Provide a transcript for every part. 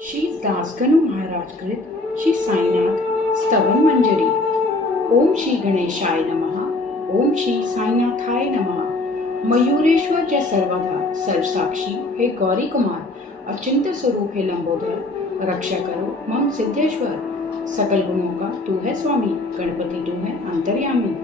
श्री दासगणु महाराज कृत श्री साईनाथ स्तवन मंजरी। ओम श्री गणेशाय नमः। ओम श्री साईनाथाय नमः। मयूरेश्वर जय सर्वदा सर्वसाक्षी हे गौरी कुमार अचिंत्य स्वरूप हे लंबोदर रक्षा करो मम सिद्धेश्वर। सकल गुणों का तू है स्वामी गणपति तू है अंतर्यामी।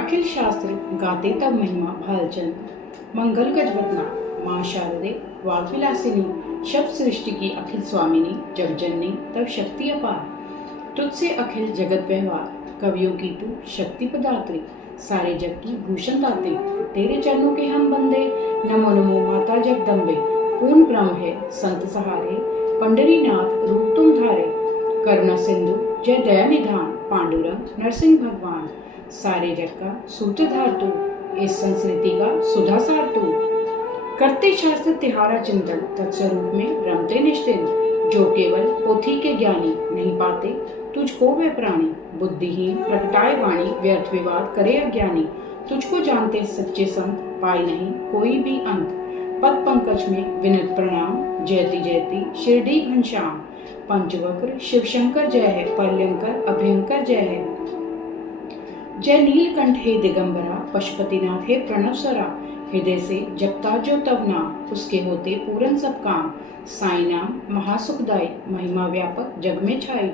अखिल शास्त्र गाते तब महिमा भालचंद मंगल गजवतना माँ शारदे वाग्विलासिनी। शब्द सृष्टि की अखिल स्वामिनी जगजननी तब शक्ति अपार। तुझसे अखिल जगत व्यवहार कवियों की तू शक्ति पदात्री। सारे जग की भूषण दाते तेरे चरणों के हम बंदे। नमो नमो माता जगदम्बे पूर्ण ब्रह्म है संत सहारे। पंडरीनाथ रूप तुम धारे करुणा सिंधु जय दया निधान। पांडुरंग नरसिंह भगवान सारे जग का सूत्रधार तू। इस संस्कृति का सुधासार तू। करते शास्त्र तिहारा चिंतन तत्स्वरूप में रमते निष्ठिन। जो केवल पोथी के ज्ञानी नहीं पाते तुझको वह प्राणी। बुद्धिहीन प्रकटाए वाणी व्यर्थ विवाद करे अज्ञानी। तुझको जानते सच्चे संत पाए नहीं कोई भी अंत। पद पंकज में विनत प्रणाम जयति जयति शिरडी घनश्याम। पंचवक्र शिव शंकर जय है पर्यंकर अभयंकर जय है। जय नीलकंठ हे दिगंबरा पशुपतिनाथ हे प्रणवसरा। हृदय से जपता जो तब नाम उसके होते पूरन सब काम। साई नाम महासुखदाई महिमा व्यापक जग में छाई।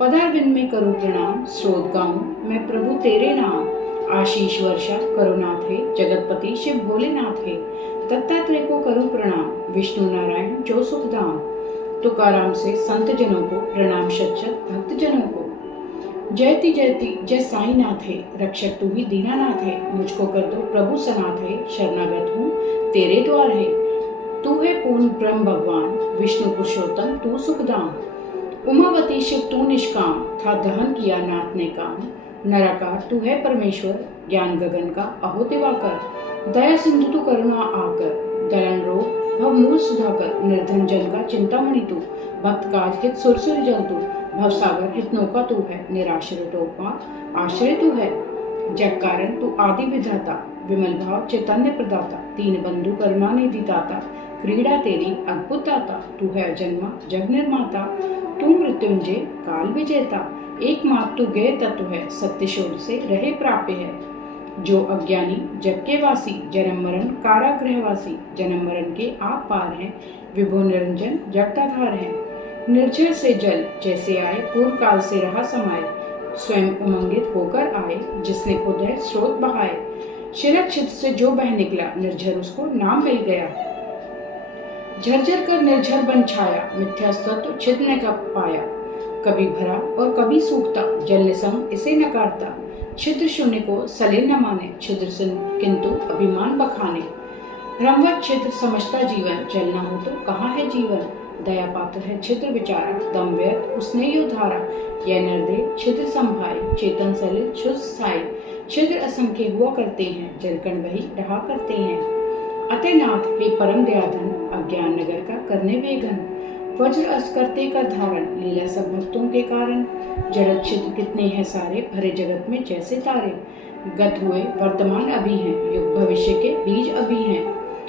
पदारविंद में करूं प्रणाम स्रोत गाऊं मैं प्रभु तेरे नाम। आशीष वर्षा करुणाथ हे जगतपति शिव भोलेनाथ हे। दत्तात्रेय को करूं प्रणाम विष्णु नारायण जो सुखधाम। तुकाराम से संत जनों को प्रणाम शत भक्त जनों को। जयति जयति जय साईनाथ है रक्षक तू ही दीनानाथ है। मुझको कर दो प्रभु सनाथ है शरणागत हूँ तेरे द्वार है। तू है पूर्ण ब्रह्म भगवान विष्णु पुरुषोत्तम तू सुखदाम। उमावती शिव तू निष्काम था दहन किया नाथ ने काम। नराकार तू है परमेश्वर ज्ञान गगन का अहो दिवाकर। दया सिंधु तू करुणा आकर दलन रोग भव मूल सुधाकर। निर्धन जन का चिंतामणि तू भक्त काज हित सुरसुर जल तू। भवसागर हित नौका तू है निराश्रितों का आश्रय तू है। जग कारण तू आदि विधाता विमल भाव चैतन्य प्रदाता। तीन बंधु करुणा निधि दाता क्रीड़ा तेरी अद्भुत दाता। तू है अजन्मा जग निर्माता तू मृत्युंजय काल विजेता। एकमात्र तू गए तत्व है सत्य शोध से रहे प्राप्य है। जो अज्ञानी जग के वासी जन्म मरण कारागृहवासी। जन्म मरण के आप पार हैं विभु निरंजन जगताधार है। निर्जर से जल जैसे आए पूर्व काल से रहा समाये। स्वयं उमंगित होकर आए जिसने खुद है स्रोत बहाए। शिरक छिद्र से जो बह निकला निर्झर उसको नाम मिल गया। झरझर कर निर्झर बन छाया मिथ्या तत्व छिद्र न पाया। कभी भरा और कभी सूखता जल निसंग इसे नकारता। छिद्र शून्य को सलिल न माने छिद्र सुन किंतु अभिमान बखाने। भ्रमवत छिद्र समझता जीवन चलना हो तो कहाँ है जीवन। दया पात्र है छिद्र विचारा दम व्यर्थ उसने यो धारा। यह निर्दय छिद्र संभाए चेतन सलिल शुद्ध स्थायी। छिद्र असंख्य हुआ करते हैं जलकण वही रहा करते हैं। अतनाथ हे परम दयाधन अज्ञान नगर का करने वेगन। वज्र अस करते कर धारण लीला सब भक्तों के कारण। जड़त छिद्र कितने हैं सारे भरे जगत में जैसे तारे। गत हुए वर्तमान अभी हैं युग भविष्य के बीज अभी हैं।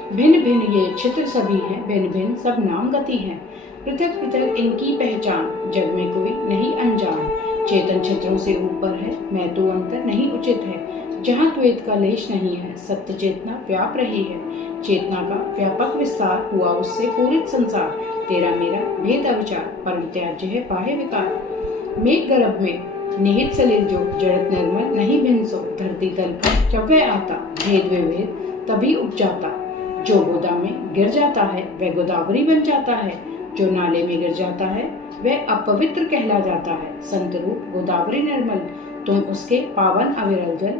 भिन्न भिन्न ये छिद्र सभी हैं भिन्न भिन्न सब नाम गति हैं। पृथक पृथक इनकी पहचान जग में कोई नहीं अनजान। चेतन छिद्रों से ऊपर है मैं तो अंतर नहीं उचित है। जहाँ द्वैत का लेश नहीं है सत्य चेतना व्याप रही है। चेतना का व्यापक विस्तार हुआ उससे पूरित संसार। तेरा मेरा भेद अविचार परम त्याज्य है बाह्य विकार। मेघ गर्भ में निहित सलिल जो जड़त निर्मल नहीं भिन्न सो। धरती तल पर जब वह आता भेद विभेद तभी उपजाता। जो गोदा में गिर जाता है वह गोदावरी बन जाता है। जो नाले में गिर जाता है वह अपवित्र कहला जाता है। संत रूप गोदावरी निर्मल तुम उसके पावन अविरल जल।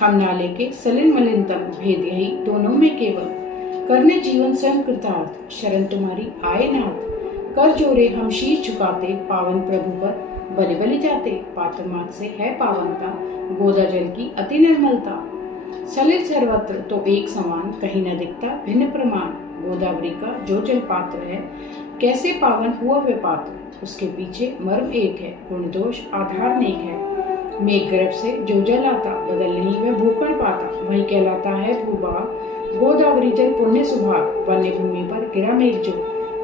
हम नाले के सलिल मलिनतम भेद यही दोनों में केवल। करने जीवन स्वयं कृतार्थ शरण तुम्हारी आए नाथ। कर जोरे हम शीश झुकाते पावन प्रभु पर बलि बलि जाते। पात्र मात्र से है पावनता गोदा जल की अति निर्मलता। सलिल सर्वत्र तो एक समान कहीं न दिखता भिन्न प्रमाण। गोदावरी का जो जल पात्र है कैसे पावन हुआ वे पात्र। उसके पीछे मर्म एक है गुण दोष आधार नेक है। मेघ गर्भ से जो जल आता बदल नहीं वह भूखंड पाता। वही कहलाता है भूभाग गोदावरी जल पुण्य सुभाग। वन्य भूमि पर गिरा मेघ जो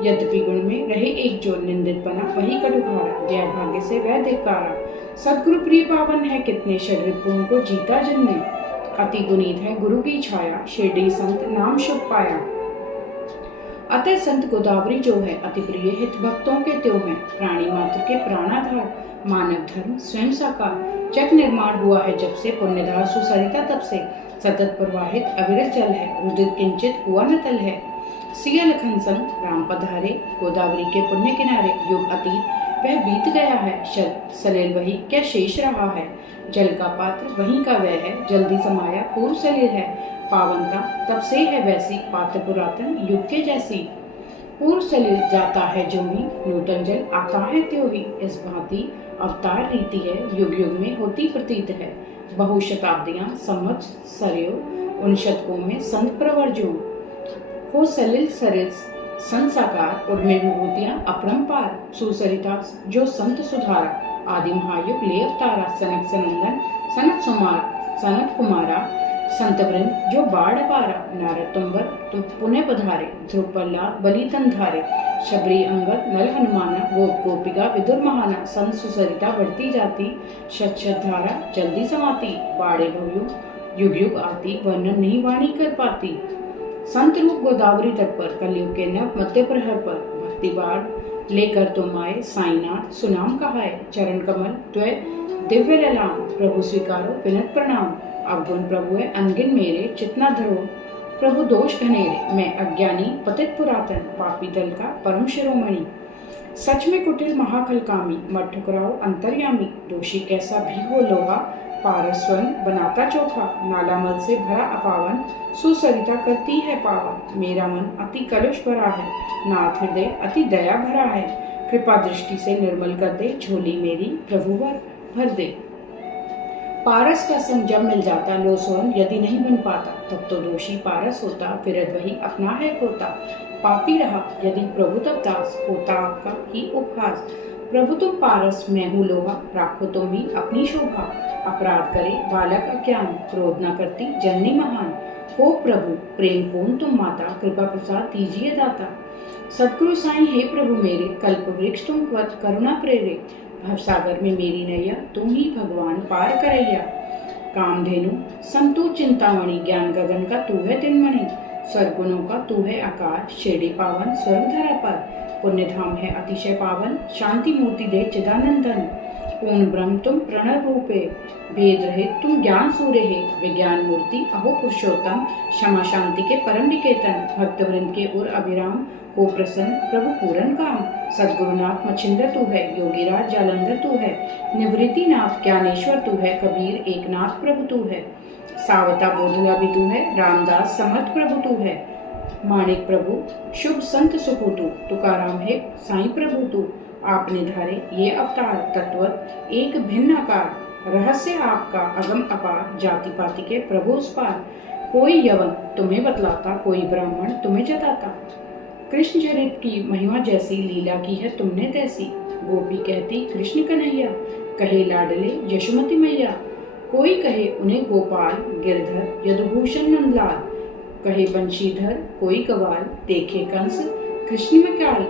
यद्यपि गुण में रहे एक जो, निंदित बना वही कटुकारा, गया भाग्य से वह धिक्कारा। सद्गुरु प्रिय पावन है कितने, षड्रिपुओं को जीता जिनने। अति गुनीत है गुरु की छाया, शिरडी संत नाम शुभ पाया। अतः संत गोदावरी जो है, अति प्रिय हित भक्तों के त्यों है। प्राणी मात्र के प्राणाधार, मानव धर्म स्वयं साकार। जग निर्माण हुआ है जब से, पुण्यधार सुसरिता तब से। सतत प्रवाहित अविरत जल है, रुदित किंचित हुआ न तल है। सिया लखन संग राम पधारे, गोदावरी के पुण्य किनारे। युग अतीत वह बीत गया है, सलिल वही क्या शेष रहा है। जल का पात्र वहीं का वह है, जल्दी समाया पूर्व सलिल है। पावनता तब से है वैसी, पात्र पुरातन युग के जैसी। पूर्व सलिल जाता है जो ही, नूतन जल आता है त्यों ही। इस भांति अवतार रीति है, युग युग में होती प्रतीत है। बहु शताब्दियां संवत्सर्यों, उन शतकों में संत प्रवर जो। हो सलिल सरिल संत साकार, उर्मे विभूतियां अपरंपार। सुसरिता जो संत सुधारा, आदि महायुग ले अवतारा। सनक सनंदन सनत सनत कुमारा, संत वृंद जो बाढ़ पारा। नारद तुम्बर तुम पुण्य पधारे, ध्रुव प्रहलाद बलि तन धारे। शबरी अंगद नल हनुमाना, गोप गोपिका विदुर महाना। संत सुसरिता बढ़ती जाती, शत शत धारा जल्दी समाती। बाढ़े भवयुग युग युग आती, वर्णन नहीं वाणी कर पाती। संत रूप गोदावरी तट पर, कलयुग के नव मध्य प्रहर पर। भक्ति बाढ़ लेकर तुम आए, साईनाथ सुनाम कहाए। चरण कमल त्वय दिव्य ललाम, प्रभु स्वीकारो विनत प्रणाम। अवगुण प्रभु है अनगिन मेरे, चितना धरो प्रभु दोष घनेरे। मैं अज्ञानी पतित पुरातन, पापी दल का परम शिरोमणि। सच में कुटिल महाकल कामी, मत ठुकराओ अंतर्यामी। दोषी कैसा भी हो लोहा, पारस स्वयं बनाता चोखा। नालामल से भरा अपावन, सुसरिता करती है पावन। मेरा मन अति कलुष भरा है, नाथ हृदय अति दया भरा है। कृपा दृष्टि से निर्मल कर दे, झोली मेरी प्रभु भर दे। पारस का संग जब मिल जाता, लो स्वयं यदि नहीं बन पाता। तब तो दोषी पारस होता, फिर वही अपना है खोता। पापी रहा यदि प्रभु तब दास, होता आपका ही उपहास। प्रभु तुम पारस मैं हूँ लोहा, राखो तुम ही अपनी शोभा। अपराध करे बालक अज्ञान, क्रोध न करती जननी महान। हो प्रभु प्रेम पूर्ण तुम माता, कृपा प्रसाद दीजिए दाता। सद्गुरु साईं हे प्रभु मेरे, कल्प वृक्ष तुम करुणा प्रेरे। भवसागर में मेरी नैया, तुम ही भगवान पार करैया। कामधेनु संतु चिंतामणि, ज्ञान गगन का तू है तिनमणि। सर्वगुणों का तू है आकार, शिरडी पावन स्वर्ग धरा पर। पुण्य धाम है अतिशय पावन, शांति मूर्ति दे चिदानंदन। पूर्ण ब्रह्म तुम प्रणव रूपे, भेद रहित तुम ज्ञान सूर्य है। विज्ञान मूर्ति अहो पुरुषोत्तम, क्षमा शांति के परम निकेतन। भक्त वृंद के उर अभिराम, हो प्रसन्न प्रभु पूरन काम। सद्गुरुनाथ मच्छिंद्र तू है, योगीराज जालंधर तू है। निवृत्तिनाथ ज्ञानेश्वर तू है, कबीर एकनाथ प्रभु तू है। सावता बोधला भी तू है, रामदास समर्थ प्रभु तू है। माणिक प्रभु शुभ संत सुखो तू, तुकाराम है साईं प्रभु तू। आपने धारे ये अवतार, तत्व एक भिन्न आकार। रहस्य आपका अगम अपार, जाति पाति के प्रभु उस पार। कोई यवन तुम्हें बतलाता, कोई ब्राह्मण तुम्हें जताता। कृष्ण चरित की महिमा जैसी, लीला की है तुमने तैसी। गोपी कहती कृष्ण कन्हैया, कहे लाडले यशोमती मैया। कोई कहे उन्हें गोपाल, गिरधर यदुभूषण नंदलाल। कहे बंशीधर कोई कवाल, देखे कंस कृष्ण में काल।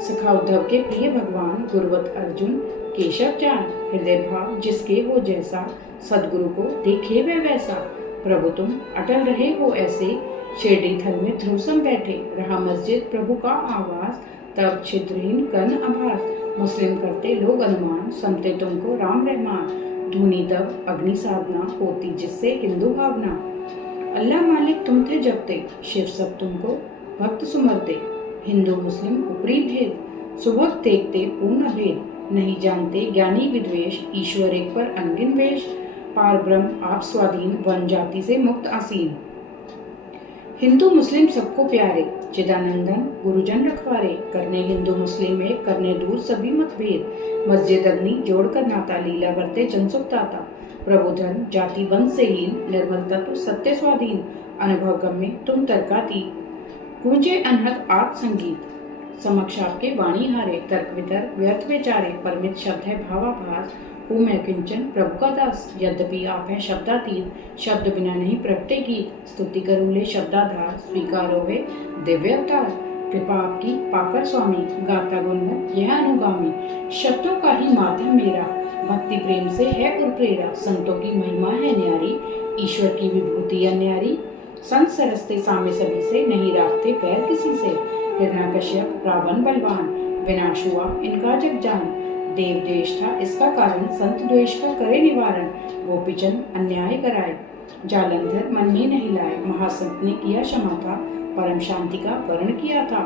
सखा उद्धव के प्रिय भगवान, गुरुवत अर्जुन केशव जान। हृदय भाव जिसके हो जैसा, सदगुरु को देखे वह वैसा। प्रभु तुम अटल रहे हो ऐसे, शिरडी थल में ध्रुव सम बैठे। रहा मस्जिद प्रभु का आवास, तब छिद्रहीन कर्ण आभास। मुस्लिम करते लोग अनुमान, समते तुमको राम रहमान। धुनी तब अग्नि साधना, होती जिससे हिंदू भावना। अल्लाह मालिक तुम थे जपते, शिव सब तुमको भक्त सुमरते। हिंदू मुस्लिम ऊपरी भेद, सुभग देखते पूर्ण भेद। नहीं जानते ज्ञानी विद्वेष, ईश्वर एक पर अनगिन वेश। पार ब्रह्म आप स्वाधीन, वन जाति से मुक्त आसीन। हिंदू मुस्लिम सबको प्यारे, चिदानंदन गुरुजन रखवारे। करने हिंदू मुस्लिम एक, करने दूर सभी मतभेद। मस्जिद अग्नि जोड़कर नाता, लीला करते जनसुख दाता। प्रभु धर्म जाति वंश से हीन, निर्मल तत्व सत्य स्वाधीन। अनुभव गम्य तुम तर्कातीत, गूंजे अनहद आप संगीत। समक्ष आपके वाणी हारे, तर्क वितर्क व्यर्थ विचारे। परमित शब्द है भावाभास, हूँ मैं किंचन प्रभु का दास। यद्यपि आप हैं शब्दातीत, शब्द बिना नहीं प्रगटे गीत। स्तुति करूँ ले शब्दाधार, स्वीकारो है दिव्य अवतार। कृपा आपकी पाकर स्वामी, गाता गुणगन यह अनुगामी, शब्दों का ही माध्यम मेरा, भक्ति प्रेम से है उर्प्रेरा। संतों की महिमा है न्यारी, ईश्वर की विभूति अन्यारी। संत सरसते सामे सभी से, नहीं राखते पैर किसी से। हिरण्यकश्यप रावण बलवान, विनाश हुआ इनका जग जान। देव देश था इसका कारण, संत द्वेष का करे निवारण। गोपीचंद अन्याय कराए, जालंधर मन में नहीं लाए। महासंत ने किया क्षमा था, परम शांति का वर्ण किया था।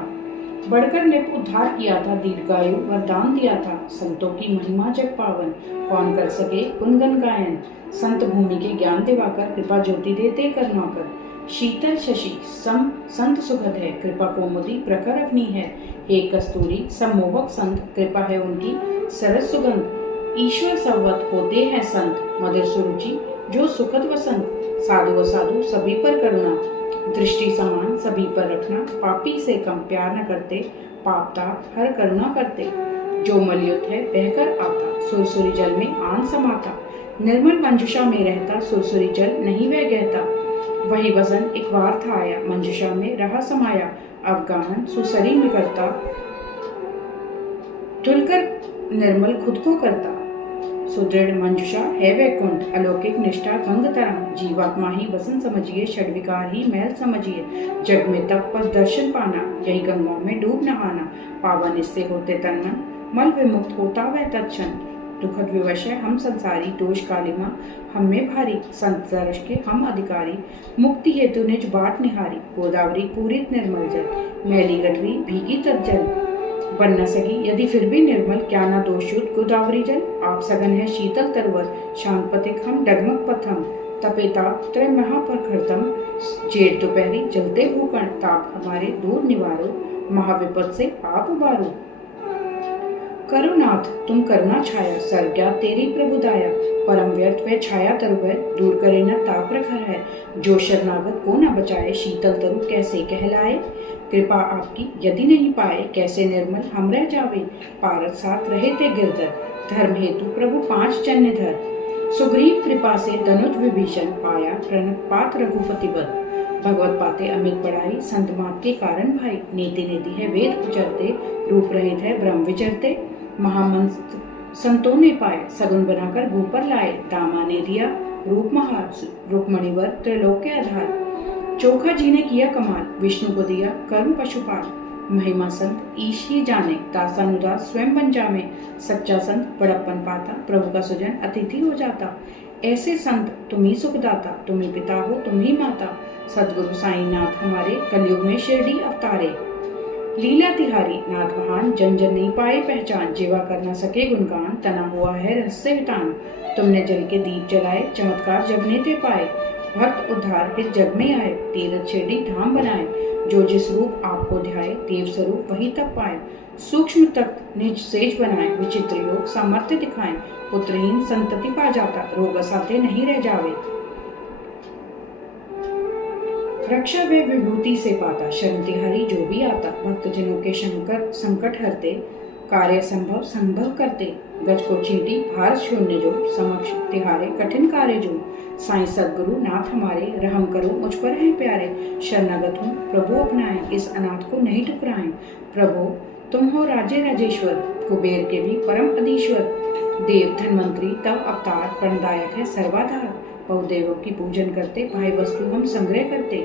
बढ़कर ने उद्धार किया था, दीर्घायु वरदान दिया था। संतों की महिमा जग पावन, कौन कर सके गुणगन गायन। संत भूमि के ज्ञान दिवाकर, कृपा ज्योति देते करुणाकर। शीतल शशि सम संत सुखद है, कृपा कोमुदी प्रखर अग्नि है। हे कस्तूरी सम्मोहक संत, कृपा है उनकी सरस सुगंध। ईश्वर संवत होते हैं संत, मधुर सुरुचि जो सुखद वसंत। साधु असाधु सभी पर करुणा, दृष्टि समान सभी पर रखना। पापी से कम प्यार न करते, पाप ताप हर करुणा करते। जो मलयुक्त है बहकर आता, सुरसुरी जल में आन समाता। निर्मल मंजुषा में रहता, सुरसुरी जल नहीं वह गहता। वही वसन एक बार था आया, मंजुषा में रहा समाया। अवगाहन सुसरी में करता, धुलकर निर्मल खुद को करता। सुदृढ़ मंजुषा है वैकुंठ, अलौकिक निष्ठा गंग तरंग। जीवात्मा ही वसन समझिए, षड्विकार ही महल समझिए। जग में तप पर दर्शन पाना, यही गंगा में डूब नहाना। पावन इससे होते तन मन, मल विमुक्त होता वह तत्क्षण। दुखद विवश है हम संसारी, दोष कालिमा हम में भारी। संत दर्श के हम अधिकारी, मुक्ति हेतु निज बाट निहारी। गोदावरी पूरित निर्मल जल, मैली गठरी भीगी तज्जल। बन न सकी यदि फिर भी निर्मल, क्या न दोषयुत गोदावरी जल। आप सघन है शीतल तरवर, शांत पथिक हम डगमग पथम। तपे ताप त्रय महाप्रखरतम, जेठ दोपहरी जलते भूकण। ताप हमारे दूर निवारो, महाविपद से आप उबारो। करुनाथ तुम करुणा छाया, सर्वज्ञात तेरी प्रभुदाया। परम व्यर्थ व छाया तरु है, दूर करे न ताप प्रखर है। जो शरणागत को न बचाए, शीतल तरु कैसे कहलाए। कृपा आपकी यदि नहीं पाए, कैसे निर्मल हम रह जावे। पारस साथ रहे ते गिरधर, धर्म हेतु प्रभु 5 जन्य धर। सुग्रीव कृपा से धनुज विभीषण, पाया प्रणत पात रघुपति बल। भगवत पाते अमित पढ़ाई, संत मात के कारण भाई। नीति नीति है वेद उचरते, रूप रहित है ब्रह्म विचरते। महामंत्र संतों ने पाए, सगुन बनाकर भू पर लाए। दामा ने दिया रूप महार, रुक्मणिवर त्रिलोक के आधार। चोखा जी ने किया कमाल, विष्णु को दिया कर्म पशुपाल। महिमा संत ईश ही जाने, दासानुदास स्वयं बन जावे। सच्चा संत बड़प्पन पाता, प्रभु का सुजन अतिथि हो जाता। ऐसे संत तुम ही सुखदाता, तुम ही पिता हो तुम ही माता। सदगुरु साईं नाथ हमारे, कलयुग में शिरडी अवतारे। लीला तिहारी नाथ महान, जन जन नहीं पाए पहचान। जीवा कर न सके गुणगान, तना हुआ है रहस्य वितान। तुमने जल के दीप जलाए, चमत्कार जगने ते पाए। भक्त उद्धार हित जग में आए, तीर्थ शिरडी धाम बनाए। जो जिस रूप आपको ध्याए, देव स्वरूप वही तब पाए। सूक्ष्म तत्व निज सेज बनाए, विचित्र योग सामर्थ्य दिखाए। पुत्रहीन संतति पा जाता, रोग असाध्य नहीं रह जावे। रक्षा वे विभूति से पाता, शरण तिहारी जो भी आता। भक्त जनों के संकट हरते, कार्य संभव संभव करते। गज को चींटी भार शून्य जो, समक्ष तिहारे कठिन कार्य जो। साईं सदगुरु नाथ हमारे, रहम करो मुझ पर हैं प्यारे। शरणागत हूँ प्रभु अपनाए, इस अनाथ को नहीं ठुकराएं। प्रभु तुम हो राजे राजेश्वर, कुबेर के भी परम अधीश्वर। देव धन्वंतरी तब अवतार, प्रणदायक है सर्वाधार। बहुदेवों की पूजन करते, भाई वस्तु हम संग्रह करते।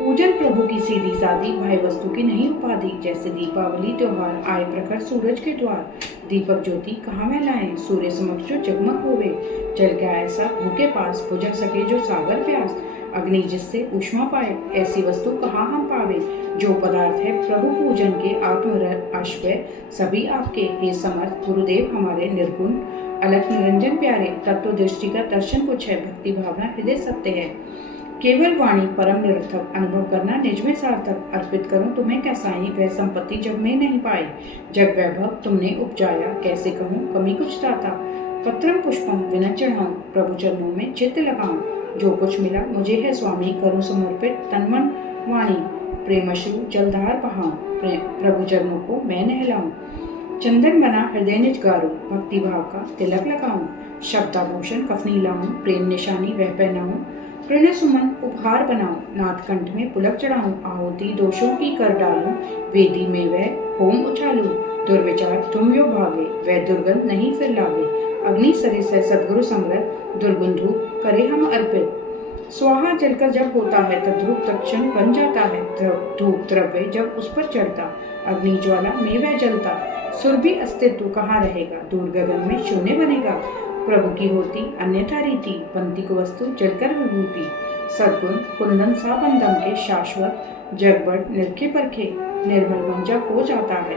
पूजन प्रभु की सीधी सादी, भाई वस्तु की नहीं उपाधि। जैसे दीपावली त्योहार, आए प्रखर सूरज के द्वार। दीपक ज्योति कहाँ में लाएं, सूर्य समक्ष जो जगमग होवे। जल क्या ऐसा भूखे पास, बुझा सके जो सागर प्यास। अग्नि जिससे ऊष्मा पाए, ऐसी वस्तु कहाँ हम पावे। जो पदार्थ है प्रभु पूजन के, आत्म आश्रय सभी आपके। हे समर्थ गुरुदेव हमारे, निर्गुण अलख निरंजन प्यारे। तत्व दृष्टि का दर्शन कुछ है, भक्ति भावना हृदय सत्य है। केवल वाणी परम निरर्थक, अनुभव करना निज में सार्थक। अर्पित करूं तुम्हें क्या साईं, वह संपत्ति जग में नहीं पाई। जग वैभव तुमने उपजाया, कैसे कहूँ कमी कुछ दाता। पत्रम पुष्पम विना चढ़ाऊं, प्रभु चरणों में चित्त लगाऊं। जो कुछ मिला मुझे है स्वामी, करूं समर्पित तन मन वाणी। प्रेमश्रु जलधार बहाऊं, प्रभु चरणों को मैं नहलाऊं। चंदन बना हृदय निज गारूं, भक्ति भाव का तिलक लगाऊं। शब्दाभूषण कफनी लाऊं, प्रेम निशानी वह पहनाऊं। प्रणय सुमन उपहार बनाऊं, नाथकंठ में पुलक चढ़ाऊं, आहुति दोषों की कर डालूं, वेदी में वह होम उछालूं, दुर्विचार तुम यो भागे, वह दुर्गंध नहीं फिर लागे, अग्नि सरे से सदगुरु समरथ, दुर्गुंधु करे हम अर्पित। स्वाहा जलकर जब होता है तब ध्रुव तक्षण बन जाता है, धूप द्रव्य जब उस पर चढ़ता, अग्नि ज्वाला में वह जलता, सुरभि अस्तित्व कहाँ रहेगा, दूर गगन में शून्य बनेगा। प्रभु की होती अन्यथा रीति, पंथी को वस्तु जलकर विभूति, सद्गुण कुंदन सा बंदम के शाश्वत, जगबड़ निरखे परखे, निर्मल मन जब हो जाता है,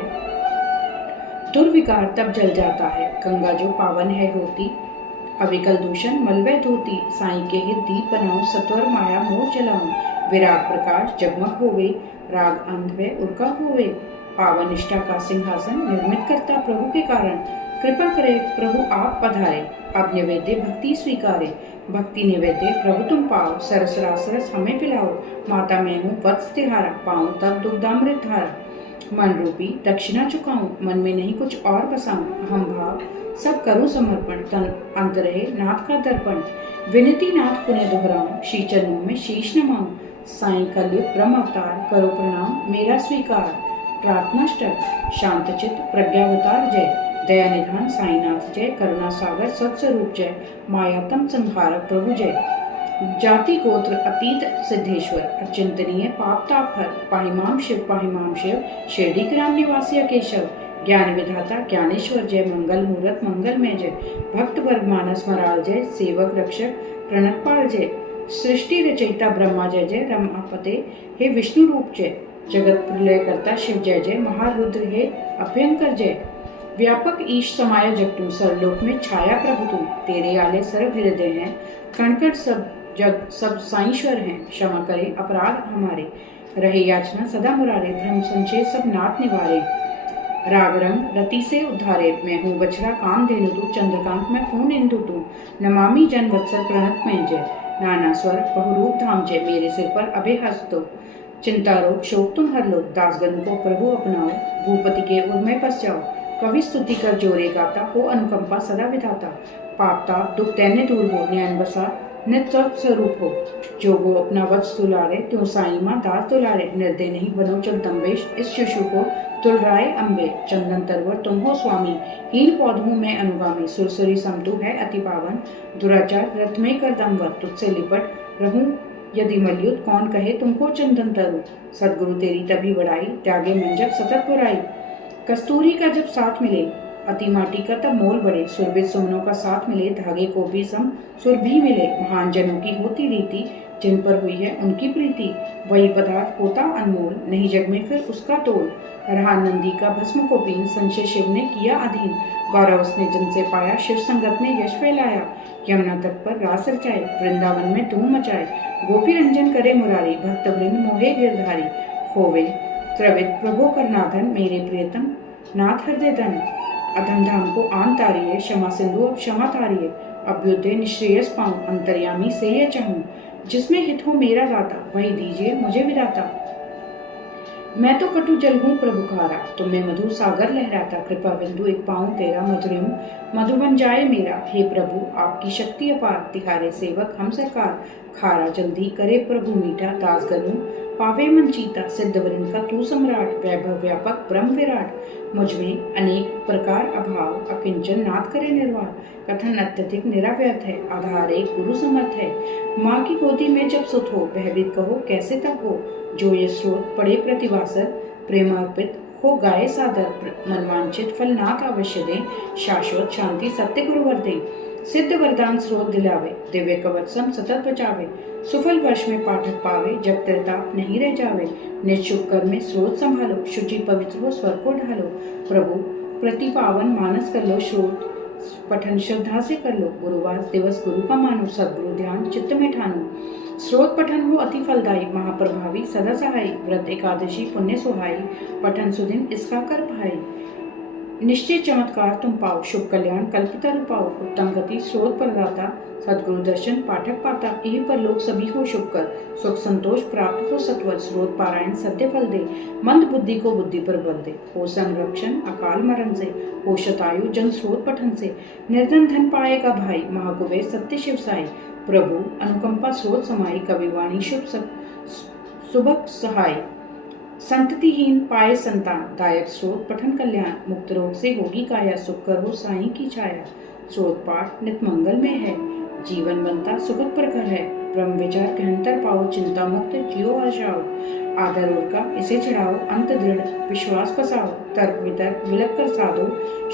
दुर्विकार तब जल जाता है, गंगा जो पावन है होती, अविकल दूषण मलवै धोती, साईं के हित दीप बनाऊं, सत्वर माया मोह जलाऊं, विराग प्रकाश जगमग होवे, राग अंध व उर्का होवे, पावन निष्ठा का सिंहासन निर्मित करता प्रभु के कारण, कृपा करे प्रभु आप पधारे, अब निवेद्य भक्ति स्वीकारे, भक्ति निवेद्य प्रभु तुम पाओ, सरस रासरस हमें पिलाओ, माता मैं हूँ वत्स तिहारा, पाऊं तब दुग्धामृत धारा, मन रूपी दक्षिणा चुकाऊं, मन में नहीं कुछ और बसाऊं, अहम भाव सब करूं समर्पण, तन अंत रहे नाथ का दर्पण, विनती नाथ पुण्य दोहराऊं, श्री चरणों में शीश नमाऊं, साईं कलयुग ब्रह्म अवतार करो प्रणाम मेरा स्वीकार, प्रार्थनाष्टक शांतचित प्रज्ञावतार जय, दया निधान साईनाथ जय, करुणा सागर सत्स्वरूप जय, मायातम संहारक प्रभु जय, जाति गोत्र अतीत सिद्धेश्वर, अचिंतनीय पाप ताप हर, पाहिमाम शिव, शिरडी ग्राम निवासी केशव, ज्ञान विधाता ज्ञानेश्वर जय, मंगल मूर्त मंगलमय जय, भक्त वर्ग मानस मराल जय, सेवक रक्षक प्रणतपाल जय, सृष्टि रचयिता ब्रह्मा जय जय, रमापते हे विष्णु रूप जय, जगत प्रलय करता शिव जय जय, महारुद्र हे अभयंकर जय, व्यापक ईश समाया जगतु, सरलोक में छाया प्रभु तू, तेरे आले सर्व हृदय हैं, कणकण सब जग सब साईश्वर हैं, क्षमा करे अपराध हमारे, रहे याचना सदा मुरारे, भ्रम संशय सब नाथ निवारे, राग रंग रति से उद्धारे, मैं हूँ बछड़ा काम धेनु तू, चंद्रकांत में पूर्ण इंदु तू, नमामि जन वत्सल प्रणत में जय, नाना स्वर बहुरूप धाम जय, मेरे सिर पर अभय हस्त दो, चिंता रोग शोक तुम हर लो, दासगण को प्रभु अपनाओ, भूपति के उर में बस जाओ, कवि स्तुति कर जोरे गाता, हो अनुकंपा सदा विधाता, पाप ताप दुख दैन्य दूर हो, न्याय बसा नित्य स्वरूप हो, जो वो अपना वत्स दुलारे, त्यों साई माँ दास दुलारे, निर्दय नहीं बनो जगदम्बेश, इस शिशु को तुलराय अम्बे, चंदन तरवर तुम हो स्वामी, हीन पौधों में अनुगामी, सुरसुरी समतु है अति पावन, दुराचार रथ में कर दमवत, तुझसे लिपट रहूं यदि मलयुद्ध, कौन कहे तुमको चंदन तरु, सदगुरु तेरी तभी बढ़ाई, त्यागे मन जब सतत बुराई, कस्तूरी का जब साथ मिले, अति माटी का तब मोल बढ़े, सुरभित सुमनों का साथ मिले, धागे को भी सम सुर भी मिले, महान जनों की होती रीति, जिन पर हुई है उनकी प्रीति, वही पदार्थ होता अनमोल, नहीं जग में फिर उसका तोल, रहा नंदी का भस्म को पीन, संशय शिव ने किया अधीन, गौरव उसने जन से पाया, शिव संगत ने यश फैलाया, यमुना तट पर रास रचाए, वृंदावन में धूम मचाए, गोपी रंजन करे मुरारी, भक्त वृंद मोहे गिरधारी, होवे त्रवित प्रभु करनाथन, मेरे प्रियतम नाथ हृदय धन, अधम धाम को आन तारिये, क्षमा सिंधु अब क्षमा तारिये, अभ्युदय निश्रेयस पाऊं, अंतर्यामी से यह चाहूं, जिसमें हित हो मेरा दाता, वही दीजिए मुझे विदाता, मैं तो कटु जल हूँ प्रभु खारा, तुम्हें मधु सागर लहराता, कृपा बिंदु एक पाऊं तेरा, मधुरिम मधु बन जाए मेरा, हे प्रभु आपकी शक्ति अपार, तिहारे सेवक हम सरकार, खारा जल्दी करे प्रभु मीठा, दास गनु पावे मन चीता, सिद्ध वरिन का तू सम्राट, वैभव व्यापक ब्रह्म विराट, मुझ में अनेक प्रकार अभाव, अकिंचन नाथ करे निर्वाह, कथन अत्यधिक निराव्यर्थ है, आधार एक गुरु समर्थ है, माँ की गोदी में जब सुत हो, भयभीत कहो कैसे तब हो, जो ये स्रोत पड़े प्रतिवासर, प्रेमार्पित हो गाये सादर, मनवांचित फल नाथ अवश्य दे, शाश्वत शांति सत्य गुरुवर दे, सिद्ध वरदान स्रोत दिलावे, दिव्य कवचम सतत बचावे, सुफल वर्ष में पाठक पावे, जब त्रिताप नहीं रह जावे, निश्चुप कर में स्रोत संभालो, शुचि पवित्र हो स्वर को ढालो, प्रभु प्रति पावन मानस कर लो, स्रोत पठन श्रद्धा से कर लो, गुरुवार दिवस गुरु का मानो, सदगुरु ध्यान चित्त में ठानो, स्रोत पठन हो अति फलदायी, महाप्रभावी सदा सहाय, व्रत एकादशी पुण्य सुहाई, पठन सुदिन इसका कर भाई, निश्चय चमत्कार तुम पाओ, शुभ कल्याण कल्पतरु पाओ, उत्तम गति स्रोत प्रदाता, सदगुरु दर्शन पाठक पाता, यही पर लोग सभी को शुभ कर, सुख संतोष प्राप्त हो सत्वर, स्रोत पारायण सत्य फल दे, मंद बुद्धि को बुद्धि पर बल दे, हो संरक्षण अकाल मरण से, हो शतायु जन स्रोत पठन से, निर्धन धन पाएगा भाई, महाकुबेर सत्य शिव साई, प्रभु अनुकंपा स्रोत समाई कविवाणी सुबक सहाय संततिहीन पाए संतान दायक स्रोत पठन कल्याण मुक्त रोग से होगी काया सुख करो साईं की छाया स्रोत पाठ नित मंगल में है जीवन बनता सुखद प्रखर है ब्रह्म विचार कहंतर पाओ चिंता मुक्त जियो आशाओ आदर और का इसे चढ़ाओ अंत दृढ़ विश्वास पसाओ तर्क वितर्क विलक कर साधो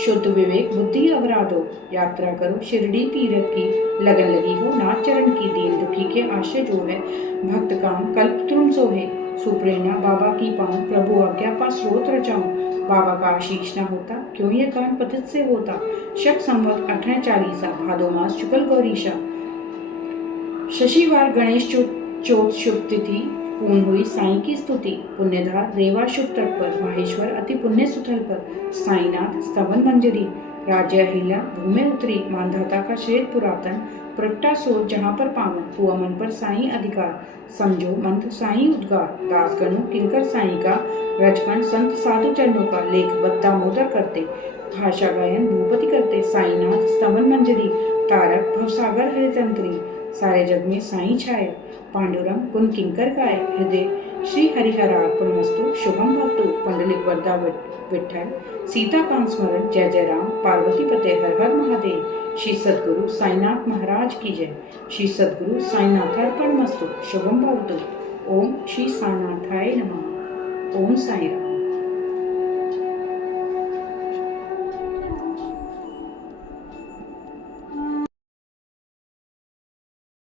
शुद्ध विवेक बुद्धि अवराधो यात्रा करो शिरडी तीरथ की लगन लगी हो नाथ चरण की दीन दुखी के आशय जो है भक्त काम कल्प तुम सोहे सुप्रेरणा बाबा की पाऊं प्रभु आज्ञा पा स्रोत रचाऊं बाबा का आशीष न होता क्यों ये कान पतित से होता शक संवत 1840 भादो मास शुक्ल गौरीशा शशिवार गणेश चौथ शुभ तिथि पूर्ण हुई साईं की स्तुति पुण्यधार रेवा शुभ तट पर माहेश्वर अति पुण्य सुथल पर साईनाथ स्तवन मंजरी राज्य हिला भूमि उतरी मानधाता का श्वेत पुरातन प्रगटा सोच जहाँ पर पावन हुआ मन पर साईं अधिकार समझो मंत्र साईं उद्गार दासगणों किंकर साईं का रजगण संत साधु चरणों का लेख दामोदर करते भाषा गायन भूपति करते साईनाथ स्तवन मंजरी तारक भवसागर हरितंत्री सारे जग में साईं छाए पांडुरंग पुन किंकर गाय हृदय श्री हरिहरार्पणमस्तु शुभम भक्तु पंडलिक वरदा विठ्ठल सीता कांत स्मरण जय जय राम पार्वती पते हर हर महादेव श्री सद्गुरु साईनाथ महाराज की जय श्री सद्गुरु साईनाथार्पणमस्तु शुभम भवतु ओम श्री साईनाथाय नमः ओम साईं राम।